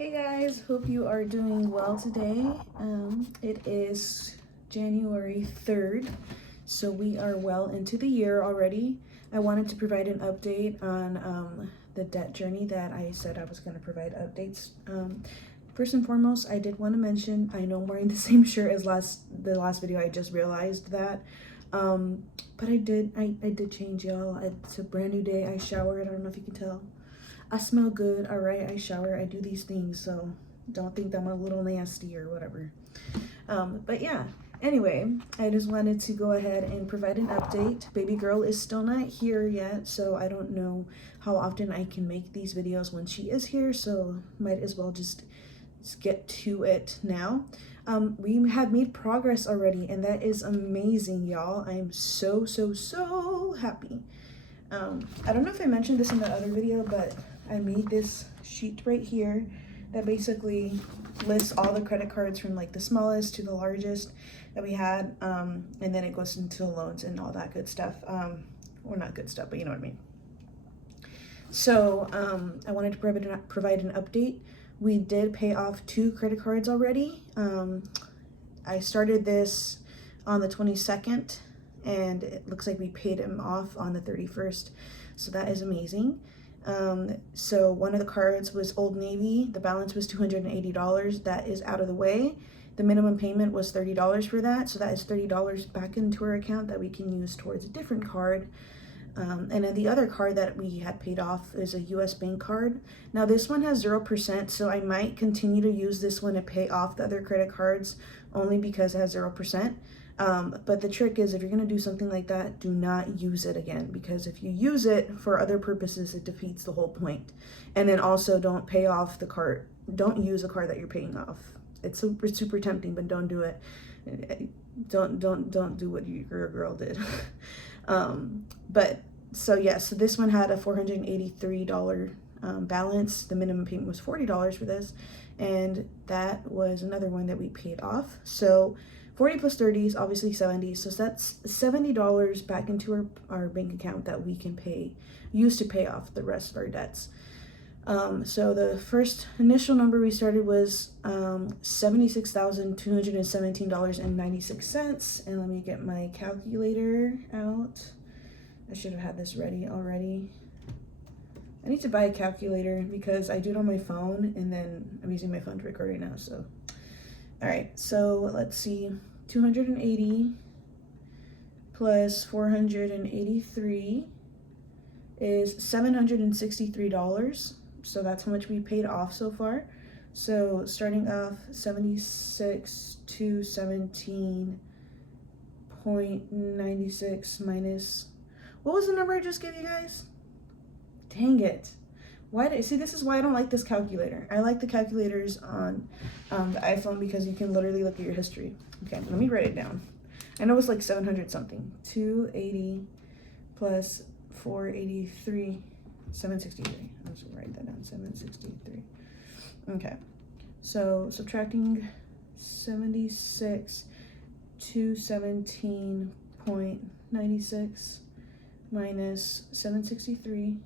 Hey guys, hope you are doing well today. It is January 3rd, so we are well into the year already. I wanted to provide an update on the debt journey that I said I was going to provide updates. First and foremost, I did want to mention, I know I'm wearing the same shirt as the last video. I just realized that. But I did change, y'all. It's a brand new day. I showered. I don't know if you can tell. I smell good, all right? I shower, I do these things, so don't think that I'm a little nasty or whatever. But yeah, anyway, I just wanted to go ahead and provide an update. Baby girl is still not here yet, so I don't know how often I can make these videos when she is here, so might as well just get to it now. We have made progress already, and that is amazing, y'all. I am so happy. I don't know if I mentioned this in the other video, but I made this sheet right here that basically lists all the credit cards from like the smallest to the largest that we had, and then it goes into loans and all that good stuff. Or not good stuff, but you know what I mean. So I wanted to provide an update. We did pay off 2 credit cards already. I started this on the 22nd, and it looks like we paid them off on the 31st, so that is amazing. So one of the cards was Old Navy. The balance was $280. That is out of the way. The minimum payment was $30 for that, so that is $30 back into our account that we can use towards a different card. And then the other card that we had paid off is a US bank card. Now this one has 0%, so I might continue to use this one to pay off the other credit cards only because it has 0%. But the trick is, if you're going to do something like that, do not use it again, because if you use it for other purposes, it defeats the whole point. And then also don't pay off the card. Don't use the card that you're paying off. It's super tempting, but don't do it. Don't do what your girl did. But so yeah, so this one had a $483 balance. The minimum payment was $40 for this, and that was another one that we paid off. So 40 plus 30 is obviously 70, so that's $70 back into our bank account that we can use to pay off the rest of our debts. So the first initial number we started was $76,217.96, and let me get my calculator out. I should have had this ready already. I need to buy a calculator because I do it on my phone, and then I'm using my phone to record right now, so. All right, so let's see, 280 plus 483 is $763. So that's how much we paid off so far. So starting off 76 to 17.96 minus, what was the number I just gave you guys? Dang it. See, this is why I don't like this calculator. I like the calculators on the iPhone because you can literally look at your history. Okay, let me write it down. I know it's like 700 something. 280 plus 483, 763. Let's write that down, 763. Okay, so subtracting 76 to 17.96 minus 763.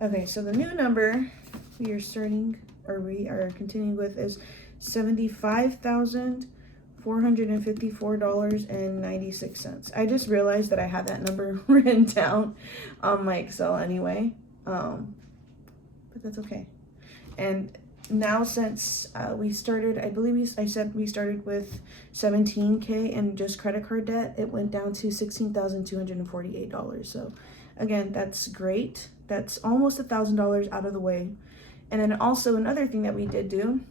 Okay, so the new number we are continuing with is $75,454.96. I just realized that I had that number written down on my Excel anyway, but that's okay. And now since we started, I believe I said we started with $17K in just credit card debt, it went down to $16,248. So again, that's great. That's almost $1,000 out of the way. And then also another thing that we did do,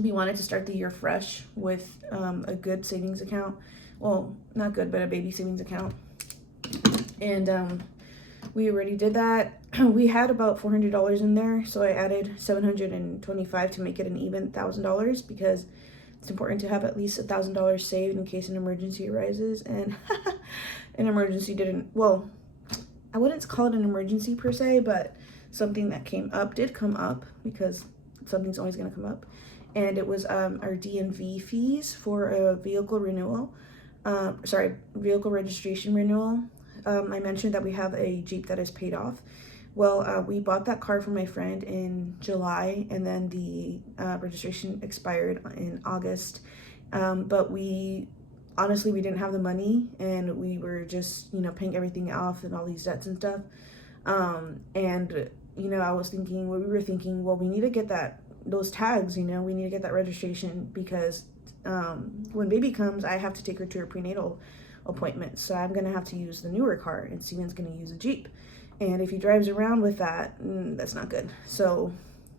we wanted to start the year fresh with a good savings account. Well, not good, but a baby savings account. And we already did that. We had about $400 in there, so I added $725 to make it an even $1,000, because it's important to have at least $1,000 saved in case an emergency arises. And an emergency well, I wouldn't call it an emergency per se, but something that did come up, because something's always going to come up. And it was our DMV fees for a vehicle renewal. Vehicle registration renewal. I mentioned that we have a Jeep that is paid off. Well, we bought that car from my friend in July, and then the registration expired in August. But honestly, we didn't have the money, and we were just, paying everything off and all these debts and stuff. And I was thinking, we were thinking, well, we need to get those tags, we need to get that registration because when baby comes, I have to take her to her prenatal appointment. So I'm gonna have to use the newer car, and Steven's gonna use a Jeep. And if he drives around with that, that's not good. So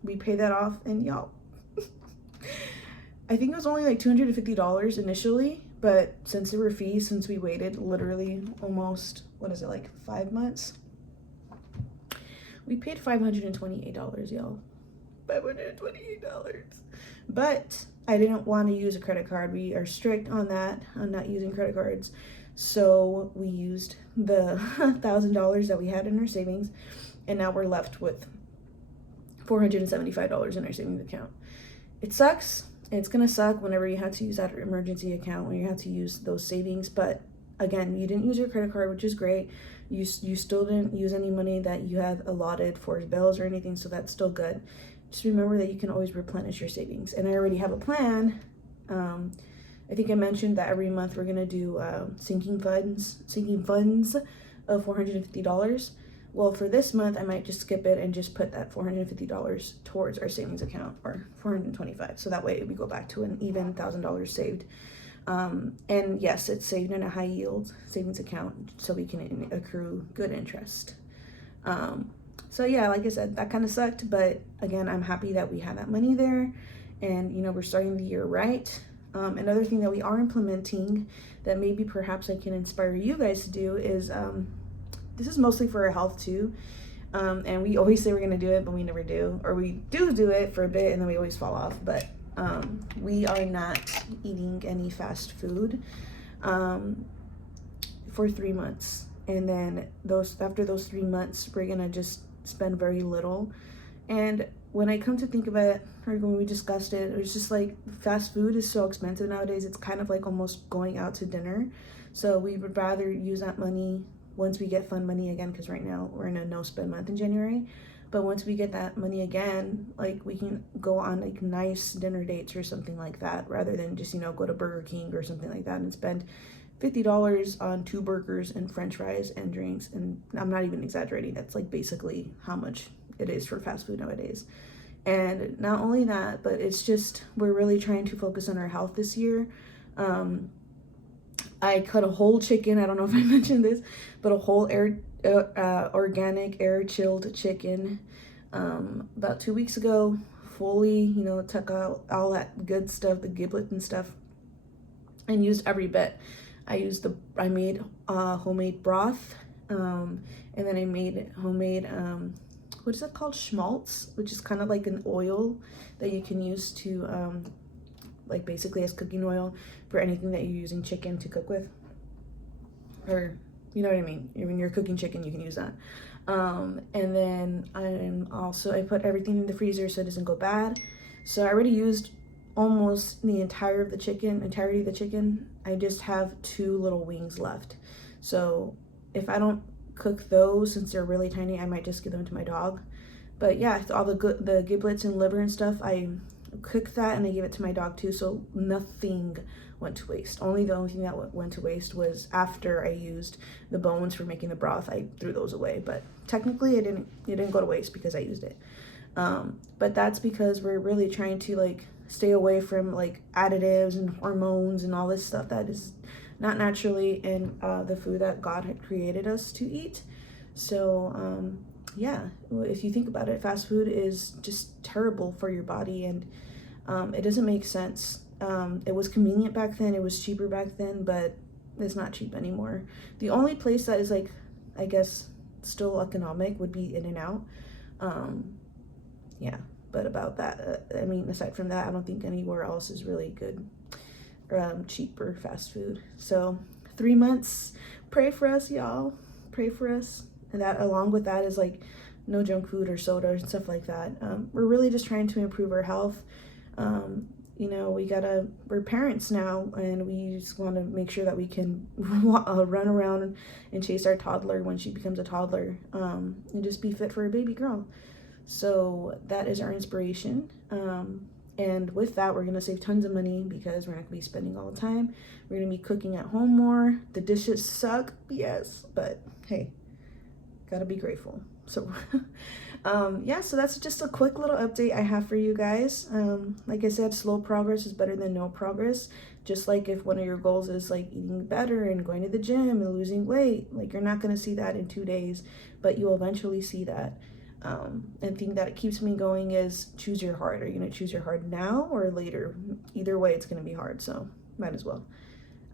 we pay that off, and y'all, I think it was only like $250 initially, but since there were fees, since we waited literally almost, like 5 months, we paid $528, y'all. $528. But I didn't want to use a credit card. We are strict on that, on not using credit cards. So we used the $1,000 that we had in our savings, and now we're left with $475 in our savings account. It sucks. It's gonna suck whenever you have to use that emergency account, when you have to use those savings. But again, you didn't use your credit card, which is great. You still didn't use any money that you had allotted for bills or anything, so that's still good. Just remember that you can always replenish your savings. And I already have a plan. I think I mentioned that every month we're gonna do sinking funds of $450. Well, for this month, I might just skip it and just put that $450 towards our savings account, or $425. So that way we go back to an even $1,000 saved. And yes, it's saved in a high yield savings account, so we can accrue good interest. So yeah, like I said, that kind of sucked, but again, I'm happy that we had that money there, and we're starting the year right. Another thing that we are implementing that maybe perhaps I can inspire you guys to do is, this is mostly for our health too. And we always say we're gonna do it, but we never do, or we do it for a bit and then we always fall off. But we are not eating any fast food for 3 months, and then after those 3 months, we're gonna just spend very little. And when I come to think of it, or when we discussed it, it was just like, fast food is so expensive nowadays. It's kind of like almost going out to dinner. So we would rather use that money once we get fun money again, because right now we're in a no spend month in January. But once we get that money again, like, we can go on like nice dinner dates or something like that, rather than just go to Burger King or something like that and spend $50 on 2 burgers and french fries and drinks. And I'm not even exaggerating, that's like basically how much it is for fast food nowadays. And not only that, but it's just, we're really trying to focus on our health this year. I cut a whole chicken, I don't know if I mentioned this, but a whole organic air chilled chicken about 2 weeks ago. Fully, took out all that good stuff, the giblets and stuff, and used every bit. I made homemade broth, and then I made homemade, what is it called? Schmaltz, which is kind of like an oil that you can use to, like basically as cooking oil for anything that you're using chicken to cook with. Or, you know what I mean? When you're cooking chicken, you can use that. And then I put everything in the freezer so it doesn't go bad. So I already used almost the entirety of the chicken. I just have 2 little wings left. So if I don't cook those, since they're really tiny, I might just give them to my dog. But yeah, all the giblets and liver and stuff, I cooked that and I gave it to my dog too, so nothing went to waste. The only thing that went to waste was after I used the bones for making the broth. I threw those away, but technically it didn't go to waste because I used it. But that's because we're really trying to like stay away from like additives and hormones and all this stuff that is not naturally in the food that God had created us to eat. So yeah, if you think about it, fast food is just terrible for your body, and it doesn't make sense. It was convenient back then, it was cheaper back then, but it's not cheap anymore. The only place that is like, I guess, still economic would be In-N-Out. Yeah, but about that, I mean, aside from that, I don't think anywhere else is really good, cheaper fast food. So 3 months, pray for us, y'all. Pray for us. And that, along with that, is like no junk food or soda and stuff like that. We're really just trying to improve our health. you know, we're parents now, and we just want to make sure that we can run around and chase our toddler when she becomes a toddler, and just be fit for a baby girl. So that is our inspiration. And with that, we're gonna save tons of money because we're not gonna be spending all the time. We're gonna be cooking at home more. The dishes suck, yes, but hey, gotta be grateful. So yeah, so that's just a quick little update I have for you guys. Like I said, slow progress is better than no progress. Just like if one of your goals is like eating better and going to the gym and losing weight, like you're not gonna see that in 2 days, but you'll eventually see that. And thing that it keeps me going is choose your heart. Are you gonna choose your heart now or later? Either way, it's gonna be hard, so might as well.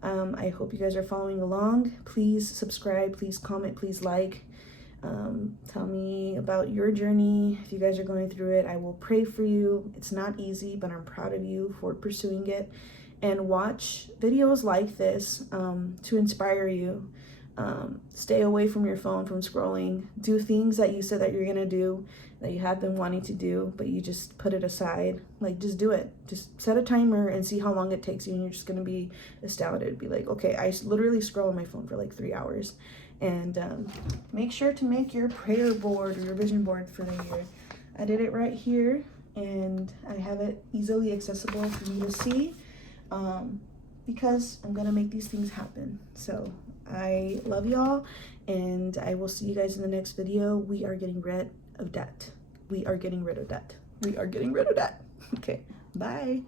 I hope you guys are following along. Please subscribe, please comment, please like. Tell me about your journey. If you guys are going through it, I will pray for you. It's not easy, but I'm proud of you for pursuing it. And watch videos like this to inspire you. Stay away from your phone, from scrolling. Do things that you said that you're gonna do, that you have been wanting to do, but you just put it aside. Like, just do it. Just set a timer and see how long it takes you, and you're just gonna be astounded. Be like, okay, I literally scroll on my phone for like 3 hours. And make sure to make your prayer board or your vision board for the year. I did it right here, and I have it easily accessible for you to see, because I'm gonna make these things happen. So I love y'all, and I will see you guys in the next video. We are getting rid of debt. We are getting rid of debt. We are getting rid of debt. Okay, bye.